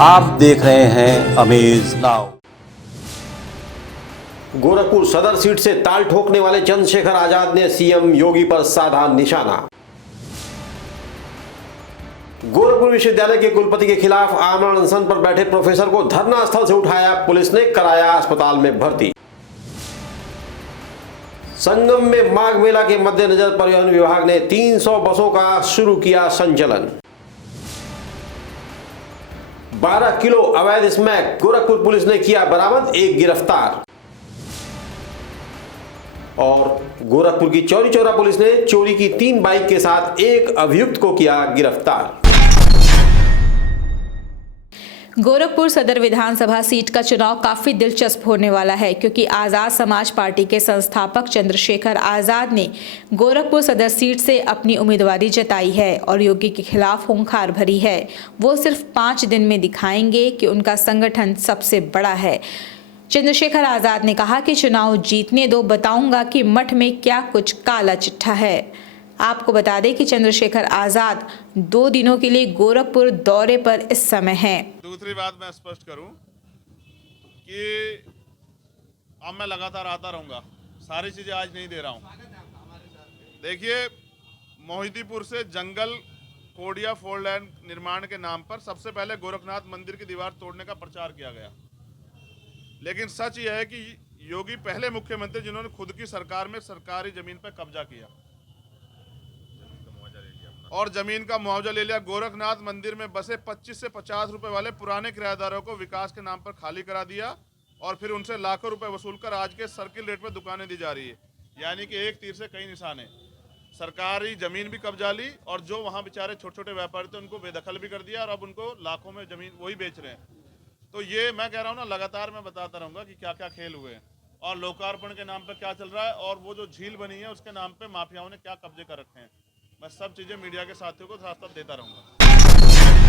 आप देख रहे हैं अमेज नाउ। गोरखपुर सदर सीट से ताल ठोकने वाले चंद्रशेखर आजाद ने सीएम योगी पर साधा निशाना। गोरखपुर विश्वविद्यालय के कुलपति के खिलाफ आमरण अनशन पर बैठे प्रोफेसर को धरना स्थल से उठाया पुलिस ने, कराया अस्पताल में भर्ती। संगम में माघ मेला के मद्देनजर परिवहन विभाग ने 300 बसों का शुरू किया संचालन। 12 किलो अवैध स्मैक गोरखपुर पुलिस ने किया बरामद, एक गिरफ्तार। और गोरखपुर की चौरी चौरा पुलिस ने चोरी की 3 बाइक के साथ एक अभियुक्त को किया गिरफ्तार। गोरखपुर सदर विधानसभा सीट का चुनाव काफी दिलचस्प होने वाला है, क्योंकि आजाद समाज पार्टी के संस्थापक चंद्रशेखर आजाद ने गोरखपुर सदर सीट से अपनी उम्मीदवारी जताई है और योगी के खिलाफ हुंकार भरी है। वो सिर्फ 5 दिन में दिखाएंगे कि उनका संगठन सबसे बड़ा है। चंद्रशेखर आजाद ने कहा कि चुनाव जीतने दो, बताऊंगा कि मठ में क्या कुछ काला चिट्ठा है। आपको बता दें कि चंद्रशेखर आजाद 2 दिनों के लिए गोरखपुर दौरे पर इस समय हैं। दूसरी बात मैं स्पष्ट करूं कि अब मैं लगातार आता रहूंगा, सारी चीजें आज नहीं दे रहा हूं। देखिए, मोहिदीपुर से जंगल कोडिया फोर लाइन निर्माण के नाम पर सबसे पहले गोरखनाथ मंदिर की दीवार तोड़ने का प्रचार किया गया, लेकिन सच यह है कि योगी पहले मुख्यमंत्री जिन्होंने खुद की सरकार में सरकारी जमीन पर कब्जा किया और जमीन का मुआवजा ले लिया। गोरखनाथ मंदिर में बसे 25 से 50 रुपए वाले पुराने किराएदारों को विकास के नाम पर खाली करा दिया और फिर उनसे लाखों रुपए वसूलकर आज के सर्किल रेट पर दुकानें दी जा रही है। यानी कि एक तीर से कई निशाने, सरकारी जमीन भी कब्जा ली और जो वहाँ बेचारे छोटे छोटे व्यापारी थे उनको बेदखल भी कर दिया और अब उनको लाखों में जमीन वही बेच रहे हैं। तो ये मैं कह रहा हूँ ना, लगातार मैं बताता रहूँगा कि क्या क्या खेल हुए हैं और लोकार्पण के नाम पर क्या चल रहा है और वो जो झील बनी है उसके नाम पर माफियाओं ने क्या कब्जे कर रखे हैं। मैं सब चीजें मीडिया के साथियों को साथ साथ देता रहूंगा।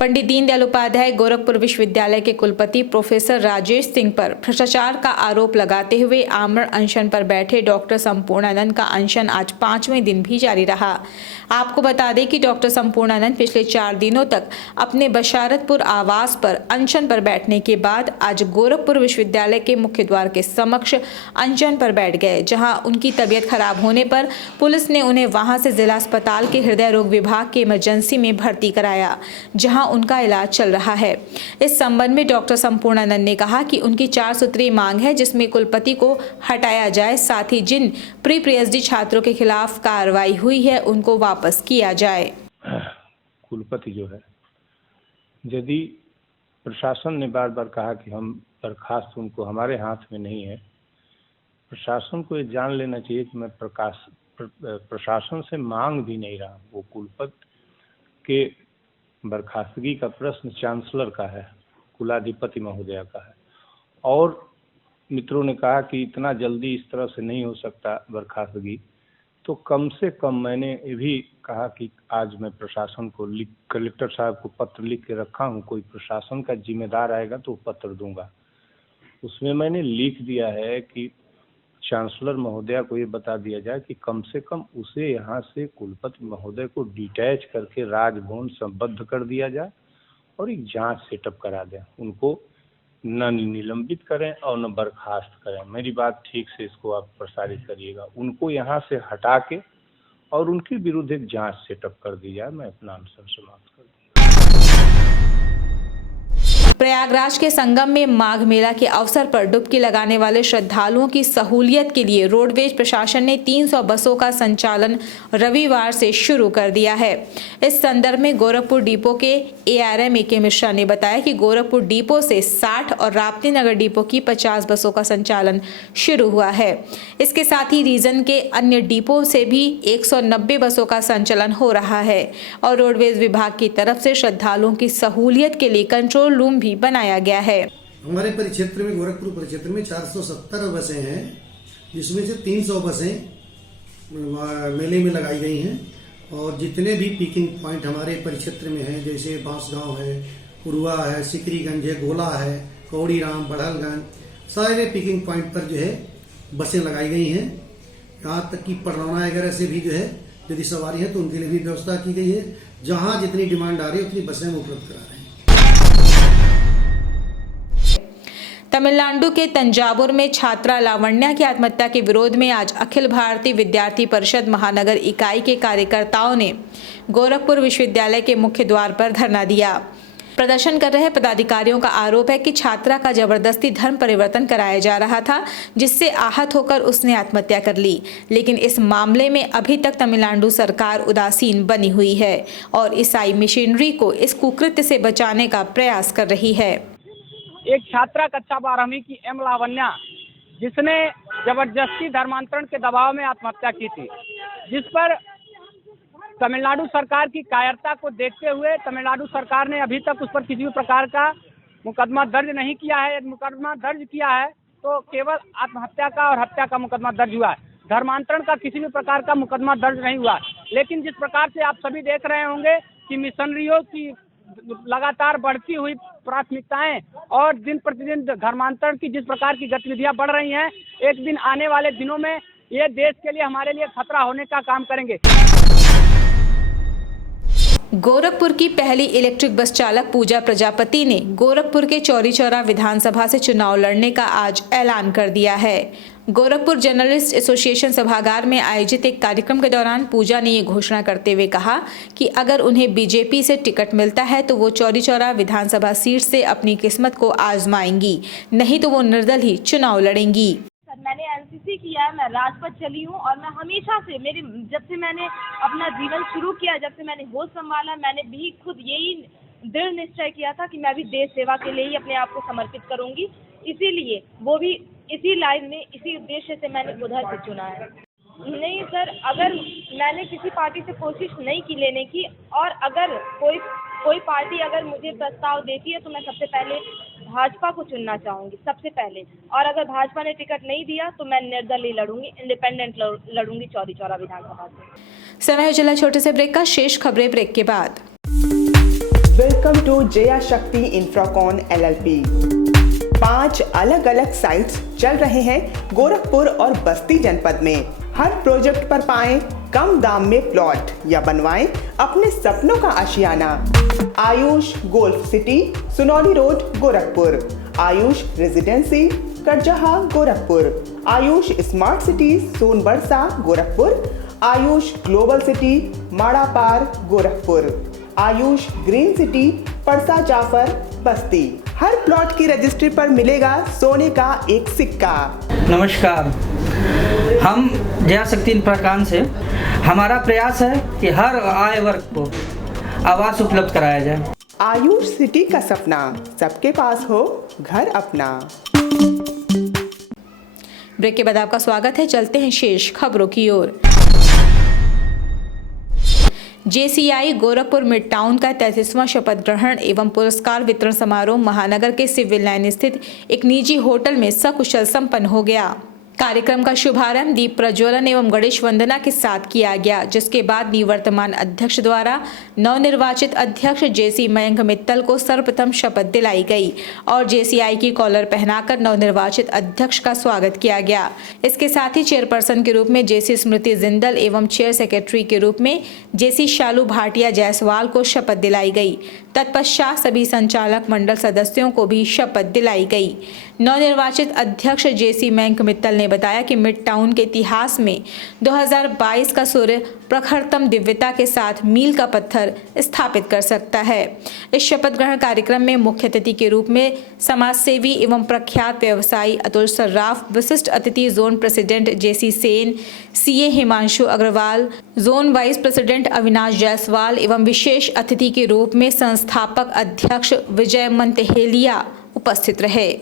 पंडित दीनदयाल उपाध्याय गोरखपुर विश्वविद्यालय के कुलपति प्रोफेसर राजेश सिंह पर भ्रष्टाचार का आरोप लगाते हुए आमरण अनशन पर बैठे डॉक्टर संपूर्णानंद का अनशन आज 5वें दिन भी जारी रहा। आपको बता दें कि डॉक्टर संपूर्णानंद पिछले 4 दिनों तक अपने बशारतपुर आवास पर अनशन पर बैठने के बाद आज गोरखपुर विश्वविद्यालय के मुख्य द्वार के समक्ष अनशन पर बैठ गए, जहां उनकी तबीयत खराब होने पर पुलिस ने उन्हें वहां से जिला अस्पताल के हृदय रोग विभाग के इमरजेंसी में भर्ती कराया, जहां उनका इलाज चल रहा है। इस संबंध में डॉक्टर संपूर्णानंद ने कहा कि उनकी 4 सूत्रीय मांग है, जिसमें कुलपति को हटाया जाए, साथ ही जिन प्री पीएचडी छात्रों के खिलाफ कार्रवाई हुई है उनको वापस किया जाए। कुलपति जो है, यदि प्रशासन ने बार बार कहा कि हम बर्खास्त, उनको हमारे हाथ में नहीं है, प्रशासन को ये जान लेना चाहिए कि मैं प्रशासन से मांग भी नहीं रहा। वो कुलपति के बर्खास्तगी का प्रश्न चांसलर का है, कुलाधिपति महोदया का है। और मित्रों ने कहा कि इतना जल्दी इस तरह से नहीं हो सकता बर्खास्तगी, तो कम से कम मैंने ये भी कहा कि आज मैं प्रशासन को कलेक्टर साहब को पत्र लिख के रखा हूँ, कोई प्रशासन का जिम्मेदार आएगा तो पत्र दूंगा। उसमें मैंने लिख दिया है कि चांसलर महोदया को ये बता दिया जाए कि कम से कम उसे यहाँ से कुलपति महोदय को डिटैच करके राजभवन संबद्ध कर दिया जाए और एक जांच सेटअप करा दें। उनको न निलंबित करें और न बर्खास्त करें। मेरी बात ठीक से इसको आप प्रसारित करिएगा। उनको यहाँ से हटा के और उनके विरुद्ध एक जांच सेटअप कर दी जाए। मैं अपना अनशन समाप्त कर दूँ। प्रयागराज के संगम में माघ मेला के अवसर पर डुबकी लगाने वाले श्रद्धालुओं की सहूलियत के लिए रोडवेज प्रशासन ने 300 बसों का संचालन रविवार से शुरू कर दिया है। इस संदर्भ में गोरखपुर डिपो के एआरएम ए.के. मिश्रा ने बताया कि गोरखपुर डिपो से 60 और राप्ती नगर डिपो की 50 बसों का संचालन शुरू हुआ है। इसके साथ ही रीजन के अन्य डिपो से भी 190 बसों का संचालन हो रहा है और रोडवेज विभाग की तरफ से श्रद्धालुओं की सहूलियत के लिए कंट्रोल रूम भी बनाया गया है। हमारे परिक्षेत्र में, गोरखपुर परिक्षेत्र में 470 बसें हैं, जिसमें से 300 बसें मेले में लगाई गई हैं और जितने भी पिकिंग पॉइंट हमारे परिक्षेत्र में हैं, जैसे बांसगांव है, कुरुआ है, सिकरीगंज है, गोला है, कौड़ीराम, बढ़लगंज, सारे पिकिंग पॉइंट पर जो है बसें लगाई गई हैं। यहाँ तक कि पड़रौना वगैरह से भी जो है यदि सवारी है तो उनके लिए भी व्यवस्था की गई है। जहां जितनी डिमांड आ रही है उतनी बसें हम उपलब्ध करा रहे हैं। तमिलनाडु के तंजावुर में छात्रा लावण्या की आत्महत्या के विरोध में आज अखिल भारतीय विद्यार्थी परिषद महानगर इकाई के कार्यकर्ताओं ने गोरखपुर विश्वविद्यालय के मुख्य द्वार पर धरना दिया। प्रदर्शन कर रहे पदाधिकारियों का आरोप है कि छात्रा का जबरदस्ती धर्म परिवर्तन कराया जा रहा था, जिससे आहत होकर उसने आत्महत्या कर ली। लेकिन इस मामले में अभी तक तमिलनाडु सरकार उदासीन बनी हुई है और ईसाई मिशनरी को इस कुकृत्य से बचाने का प्रयास कर रही है। एक छात्रा कक्षा 12वीं की एम लावण्या, जिसने जबरदस्ती धर्मांतरण के दबाव में आत्महत्या की थी, जिस पर तमिलनाडु सरकार की कायरता को देखते हुए तमिलनाडु सरकार ने अभी तक उस पर किसी भी प्रकार का मुकदमा दर्ज नहीं किया है। यदि मुकदमा दर्ज किया है तो केवल आत्महत्या का और हत्या का मुकदमा दर्ज हुआ है। धर्मांतरण का किसी भी प्रकार का मुकदमा दर्ज नहीं हुआ। लेकिन जिस प्रकार से आप सभी देख रहे होंगे कि मिशनरियों की लगातार बढ़ती हुई प्राथमिकताएं और दिन प्रतिदिन धर्मांतरण की जिस प्रकार की गतिविधियां बढ़ रही हैं, एक दिन आने वाले दिनों में ये देश के लिए हमारे लिए खतरा होने का काम करेंगे। गोरखपुर की पहली इलेक्ट्रिक बस चालक पूजा प्रजापति ने गोरखपुर के चौरी चौरा विधानसभा से चुनाव लड़ने का आज ऐलान कर दिया है। गोरखपुर जर्नलिस्ट एसोसिएशन सभागार में आयोजित एक कार्यक्रम के दौरान पूजा ने ये घोषणा करते हुए कहा कि अगर उन्हें बीजेपी से टिकट मिलता है तो वो चौरी चौरा विधानसभा सीट से अपनी किस्मत को आजमाएंगी, नहीं तो वो निर्दल ही चुनाव लड़ेंगी। मैंने एनसीसी किया है, मैं राजपथ चली हूँ और मैं हमेशा से जब से मैंने अपना जीवन शुरू किया, जब से मैंने होश संभाला, मैंने भी खुद यही दृढ़ निश्चय किया था कि मैं भी देश सेवा के लिए ही अपने आप को समर्पित करूंगी। इसीलिए वो भी इसी लाइन में, इसी उद्देश्य से मैंने उधर से चुना है। नहीं सर, अगर मैंने किसी पार्टी से कोशिश नहीं की लेने की, और अगर कोई पार्टी अगर मुझे प्रस्ताव देती है तो मैं सबसे पहले भाजपा को चुनना चाहूंगी सबसे पहले। और अगर भाजपा ने टिकट नहीं दिया तो मैं निर्दलीय लड़ूंगी, इंडिपेंडेंट लड़ूंगी चौरी चौरा विधानसभा से। समय चला छोटे से ब्रेक का, शेष खबरें ब्रेक के बाद। वेलकम टू जया शक्ति इंफ्राकॉन LLP। 5 अलग अलग साइट्स चल रहे हैं गोरखपुर और बस्ती जनपद में। हर प्रोजेक्ट पर पाएं कम दाम में प्लॉट या बनवाएं अपने सपनों का आशियाना। Ayush golf city, Sunauli road, Gorakhpur. Ayush residency, Karjaha, Gorakhpur. Ayush smart city, Sonbarsa, Gorakhpur. Ayush global city, Madapar, Gorakhpur. Ayush green city, Parsa Jafar, Basti. हर प्लॉट की रजिस्ट्री पर मिलेगा सोने का एक सिक्का। नमस्कार, हम जया शक्ति इंफ्राकॉन से। हमारा प्रयास है कि हर आय वर्ग को आवास उपलब्ध कराया जाए। आयुष सिटी का सपना, सबके पास हो घर अपना। ब्रेक के बाद आपका स्वागत है। चलते हैं शेष खबरों की ओर। JCI गोरखपुर मिड टाउन का 33वां शपथ ग्रहण एवं पुरस्कार वितरण समारोह महानगर के सिविल लाइन स्थित एक निजी होटल में सकुशल संपन्न हो गया। कार्यक्रम का शुभारंभ दीप प्रज्वलन एवं गणेश वंदना के साथ किया गया, जिसके बाद निवर्तमान अध्यक्ष द्वारा नवनिर्वाचित अध्यक्ष JC मयंक मित्तल को सर्वप्रथम शपथ दिलाई गई और JCI की कॉलर पहनाकर नवनिर्वाचित अध्यक्ष का स्वागत किया गया। इसके साथ ही चेयरपर्सन के रूप में JC स्मृति जिंदल एवं चेयर सेक्रेटरी के रूप में JC शालू भाटिया जायसवाल को शपथ दिलाई गई। तत्पश्चात सभी संचालक मंडल सदस्यों को भी शपथ दिलाई गई। नवनिर्वाचित अध्यक्ष JC मयंक मित्तल ने बताया कि मिड टाउन के इतिहास में 2022 का सूर्य प्रखरतम दिव्यता के साथ मील का पत्थर स्थापित कर सकता है। इस शपथ ग्रहण कार्यक्रम में मुख्य अतिथि के रूप में समाजसेवी एवं प्रख्यात व्यवसायी अतुल सर्राफ, विशिष्ट अतिथि zone president JC Sen, CA Himanshu Agarwal, zone vice president Avinash Jaiswal एवं विशेष अतिथि के रूप में संस्थापक अध्यक्ष विजय मंतेहेलिया उपस्थित रहे।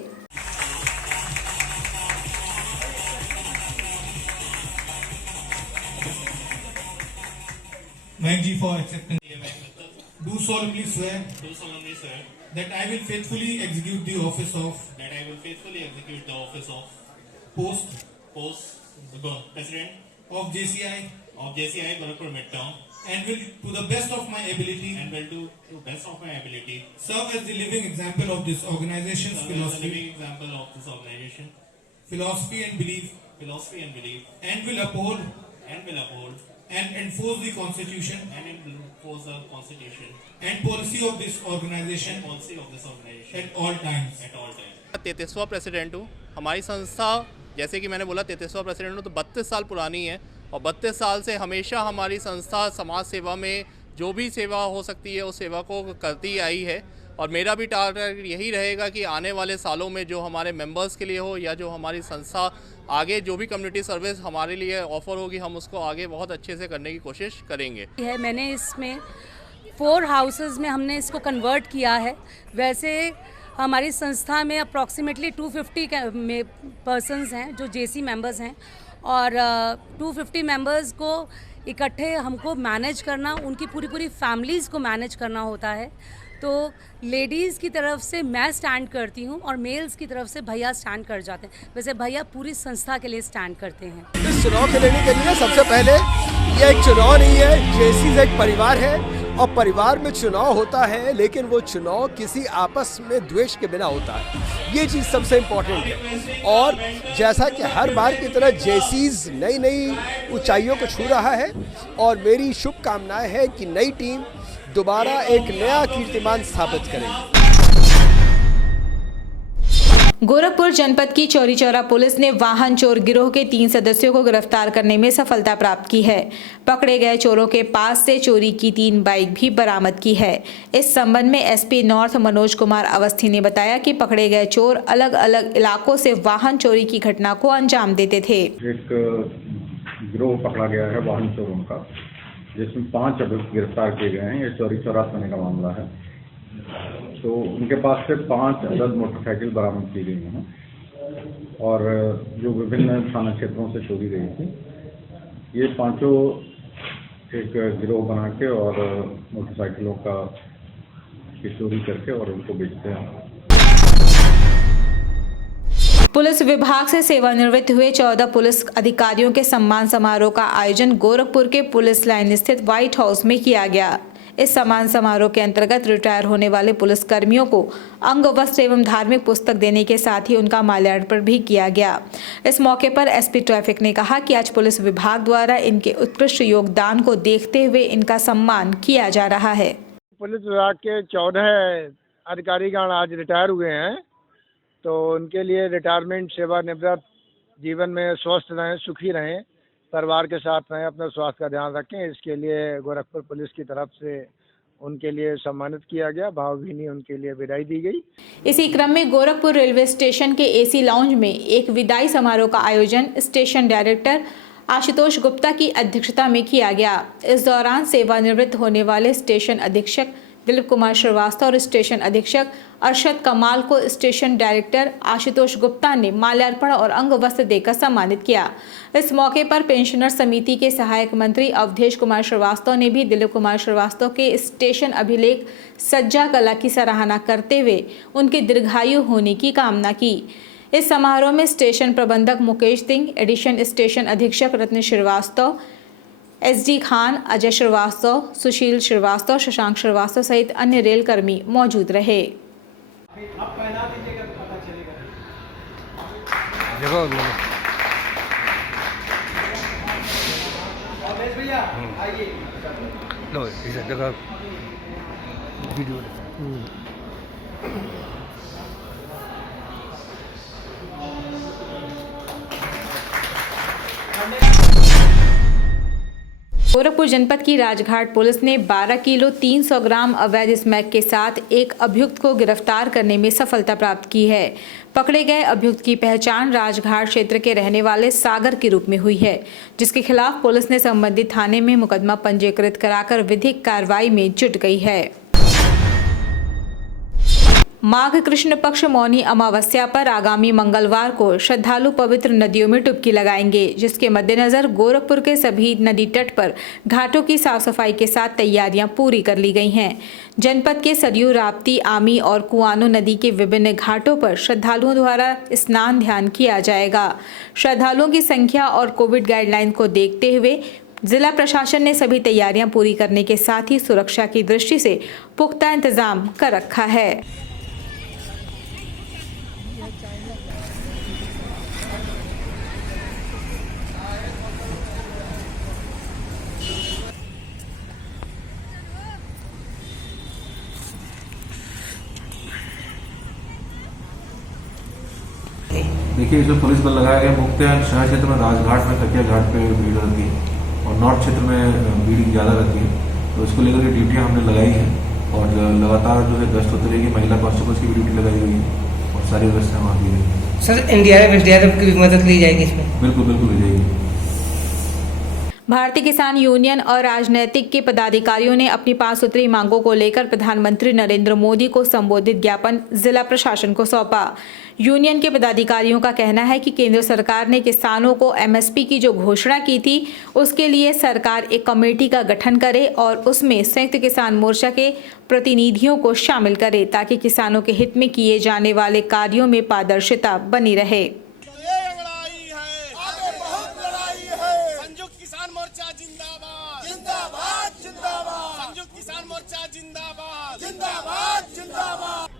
Mike ji, for accepting. Do solemnly swear that I will faithfully execute the office of post president of JCI Gorakhpur Midtown, and will to the best of my ability serve as the living example of this organization's philosophy and belief, and will uphold and enforce the constitution and policy of this organization at all times. 33वां president हूँ। हमारी संस्था, जैसे कि मैंने बोला 33वां president हूँ, तो 32 साल पुरानी है और 32 साल से हमेशा हमारी संस्था समाज सेवा में जो भी सेवा हो सकती है उस सेवा को करती आई है। और मेरा भी टारगेट यही रहेगा कि आने वाले सालों में जो हमारे मेंबर्स के लिए हो या जो हमारी संस्था आगे जो भी कम्युनिटी सर्विस हमारे लिए ऑफर होगी, हम उसको आगे बहुत अच्छे से करने की कोशिश करेंगे। मैंने इसमें 4 हाउसेस में हमने इसको कन्वर्ट किया है। वैसे हमारी संस्था में अप्रॉक्सीमेटली 250 पर्सनस हैं जो जेसी मेंबर्स हैं और 250 मेंबर्स को इकट्ठे हमको मैनेज करना, उनकी पूरी फैमिलीज़ को मैनेज करना होता है। तो लेडीज़ की तरफ से मैं स्टैंड करती हूँ और मेल्स की तरफ से भैया स्टैंड कर जाते हैं। वैसे भैया पूरी संस्था के लिए स्टैंड करते हैं। इस चुनाव के लेने के लिए सबसे पहले ये एक चुनाव नहीं है, जेसीज एक परिवार है और परिवार में चुनाव होता है, लेकिन वो चुनाव किसी आपस में द्वेष के बिना होता है। ये चीज़ सबसे इम्पोर्टेंट है। और जैसा कि हर बार की तरह जेसीज नई ऊंचाइयों को छू रहा है और मेरी शुभकामनाएं है कि नई टीम दोबारा एक नया कीर्तिमान स्थापित करेगी। गोरखपुर जनपद की चौरी चौरा पुलिस ने वाहन चोर गिरोह के 3 सदस्यों को गिरफ्तार करने में सफलता प्राप्त की है। पकड़े गए चोरों के पास से चोरी की 3 बाइक भी बरामद की है। इस संबंध में एसपी नॉर्थ मनोज कुमार अवस्थी ने बताया कि पकड़े गए चोर अलग अलग इलाकों से वाहन चोरी की घटना को अंजाम देते थे। एक गिरोह पकड़ा गया है वाहन चोरों का, जिसमें 5 अभियुक्त गिरफ्तार किए गए हैं। ये चौरी चौरा थाने का मामला है। तो उनके पास से 5 अदद मोटरसाइकिल बरामद की गई हैं और जो विभिन्न थाना क्षेत्रों से चोरी गई थी। ये पांचों एक गिरोह बना के और मोटरसाइकिलों का चोरी करके और उनको बेचते हैं। पुलिस विभाग से सेवानिवृत्त हुए 14 पुलिस अधिकारियों के सम्मान समारोह का आयोजन गोरखपुर के पुलिस लाइन स्थित व्हाइट हाउस में किया गया। इस सम्मान समारोह के अंतर्गत रिटायर होने वाले पुलिस कर्मियों को अंग वस्त्र एवं धार्मिक पुस्तक देने के साथ ही उनका माल्यार्पण भी किया गया। इस मौके पर एसपी ट्रैफिक ने कहा कि आज पुलिस विभाग द्वारा इनके उत्कृष्ट योगदान को देखते हुए इनका सम्मान किया जा रहा है। पुलिस विभाग के 14 अधिकारीगण आज रिटायर हुए हैं, तो उनके लिए रिटायरमेंट सेवानिवृत्त जीवन में स्वस्थ रहें, सुखी रहें, परिवार के साथ रहें, अपने स्वास्थ्य का ध्यान रखें। इसके लिए गोरखपुर पुलिस की तरफ से उनके लिए सम्मानित किया गया, भावभीनी उनके लिए विदाई दी गई। इसी क्रम में गोरखपुर रेलवे स्टेशन के एसी लाउंज में एक विदाई समारोह का आयोजन स्टेशन डायरेक्टर आशुतोष गुप्ता की अध्यक्षता में किया गया। इस दौरान सेवानिवृत्त होने वाले स्टेशन अधीक्षक दिलीप कुमार श्रीवास्तव और स्टेशन अधीक्षक अरशद कमाल को स्टेशन डायरेक्टर आशुतोष गुप्ता ने माल्यार्पण और अंग वस्त्र देकर सम्मानित किया। इस मौके पर पेंशनर समिति के सहायक मंत्री अवधेश कुमार श्रीवास्तव ने भी दिलीप कुमार श्रीवास्तव के स्टेशन अभिलेख सज्जा कला की सराहना करते हुए उनके दीर्घायु होने की कामना की। इस समारोह में स्टेशन प्रबंधक मुकेश सिंह, एडिशन स्टेशन अधीक्षक रत्न श्रीवास्तव, एसडी खान, अजय श्रीवास्तव, सुशील श्रीवास्तव, शशांक श्रीवास्तव सहित अन्य रेल कर्मी मौजूद रहे। गोरखपुर जनपद की राजघाट पुलिस ने 12 किलो 300 ग्राम अवैध स्मैक के साथ एक अभियुक्त को गिरफ्तार करने में सफलता प्राप्त की है। पकड़े गए अभियुक्त की पहचान राजघाट क्षेत्र के रहने वाले सागर के रूप में हुई है, जिसके खिलाफ पुलिस ने संबंधित थाने में मुकदमा पंजीकृत कराकर विधिक कार्रवाई में जुट गई है। माघ कृष्ण पक्ष मौनी अमावस्या पर आगामी मंगलवार को श्रद्धालु पवित्र नदियों में डुबकी लगाएंगे, जिसके मद्देनजर गोरखपुर के सभी नदी तट पर घाटों की साफ सफाई के साथ तैयारियां पूरी कर ली गई हैं। जनपद के सरयू, राप्ती, आमी और कुआनो नदी के विभिन्न घाटों पर श्रद्धालुओं द्वारा स्नान ध्यान किया जाएगा। श्रद्धालुओं की संख्या और कोविड गाइडलाइन को देखते हुए जिला प्रशासन ने सभी तैयारियां पूरी करने के साथ ही सुरक्षा की दृष्टि से पुख्ता इंतजाम कर रखा है। देखिए, जो पुलिस बल लगाया गया मुख्यतः शहर क्षेत्र में राजघाट में तकिया घाट पे भीड़ रहती है और नॉर्थ क्षेत्र में भीड़ ज़्यादा रहती है, तो इसको लेकर के ड्यूटियाँ हमने लगाई हैं और लगातार जो है गश्त होती रहेगी। महिला कांस्टेबल्स की भी ड्यूटी लगाई गई है और सारी व्यवस्था वहाँ की है। सर, एनडीआरएफ की मदद ली जाएगी इसमें? बिल्कुल बिल्कुल ली जाएगी। भारतीय किसान यूनियन और राजनीतिक के पदाधिकारियों ने अपनी 5 सूत्री मांगों को लेकर प्रधानमंत्री नरेंद्र मोदी को संबोधित ज्ञापन जिला प्रशासन को सौंपा। यूनियन के पदाधिकारियों का कहना है कि केंद्र सरकार ने किसानों को एमएसपी की जो घोषणा की थी उसके लिए सरकार एक कमेटी का गठन करे और उसमें संयुक्त किसान मोर्चा के प्रतिनिधियों को शामिल करे ताकि किसानों के हित में किए जाने वाले कार्यों में पारदर्शिता बनी रहे।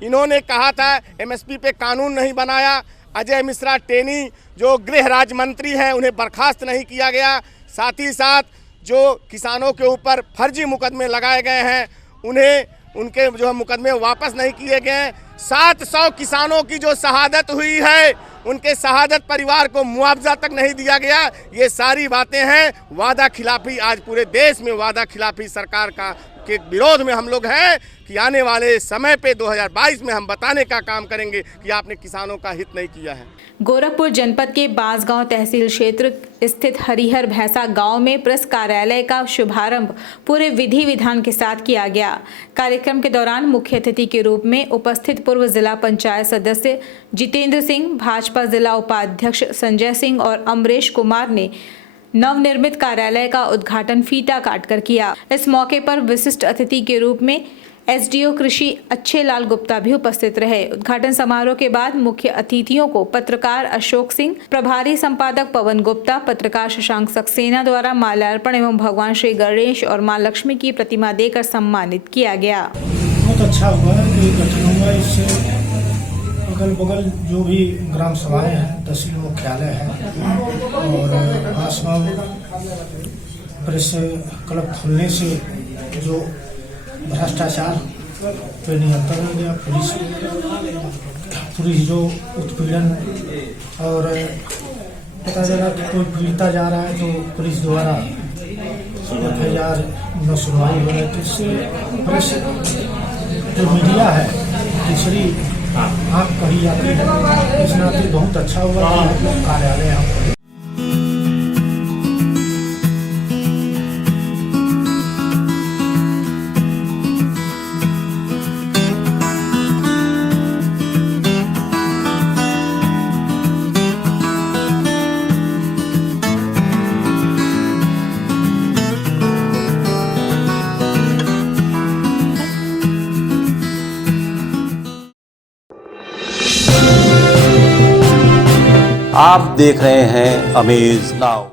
इन्होंने कहा था एमएसपी पे कानून नहीं बनाया। अजय मिश्रा टेनी जो गृह राज्य मंत्री हैं उन्हें बर्खास्त नहीं किया गया। साथ ही साथ जो किसानों के ऊपर फर्जी मुकदमे लगाए गए हैं उन्हें उनके जो मुकदमे वापस नहीं किए गए। 700 किसानों की जो शहादत हुई है उनके शहादत परिवार को मुआवजा तक नहीं दिया गया। ये सारी बातें हैं वादा खिलाफी। आज पूरे देश में वादा खिलाफी सरकार के विरोध में हम लोग हैं कि आने वाले समय पे 2022 में हम बताने का काम करेंगे कि आपने किसानों का हित नहीं किया है। गोरखपुर जनपद के बांसगांव तहसील क्षेत्र स्थित हरिहर भैंसा गांव में प्रेस कार्यालय का शुभारंभ पूरे विधि विधान के साथ किया गया। कार्यक्रम के दौरान मुख्य अतिथि के रूप में उपस्थित पूर्व जिला पंचायत सदस्य जितेंद्र सिंह, भाजपा जिला उपाध्यक्ष संजय सिंह और अमरेश कुमार ने नवनिर्मित कार्यालय का उद्घाटन फीता काटकर किया। इस मौके पर विशिष्ट अतिथि के रूप में एसडीओ कृषि अच्छे लाल गुप्ता भी उपस्थित रहे। उद्घाटन समारोह के बाद मुख्य अतिथियों को पत्रकार अशोक सिंह, प्रभारी संपादक पवन गुप्ता, पत्रकार शशांक सक्सेना द्वारा माल्यार्पण एवं भगवान श्री गणेश और मां लक्ष्मी की प्रतिमा देकर सम्मानित किया गया। बहुत अच्छा हुआ कि गठन हुआ। इससे अगल बगल जो भी ग्राम सभाएं हैं, तहसील मुख्यालय है और बांसगांव प्रेस क्लब खुलने से जो भ्रष्टाचार पे नियंत्रण हो गया, पुलिस जो उत्पीड़न और पता चला कि कोई पीड़िता जा रहा है तो पुलिस द्वारा FIR न सुनवाई हो रही है। इससे प्रेस जो मीडिया है तीसरी आँख कही जाती है। इस नाते बहुत अच्छा हुआ कार्यालय यहाँ पर। आप देख रहे हैं अमेज नाउ।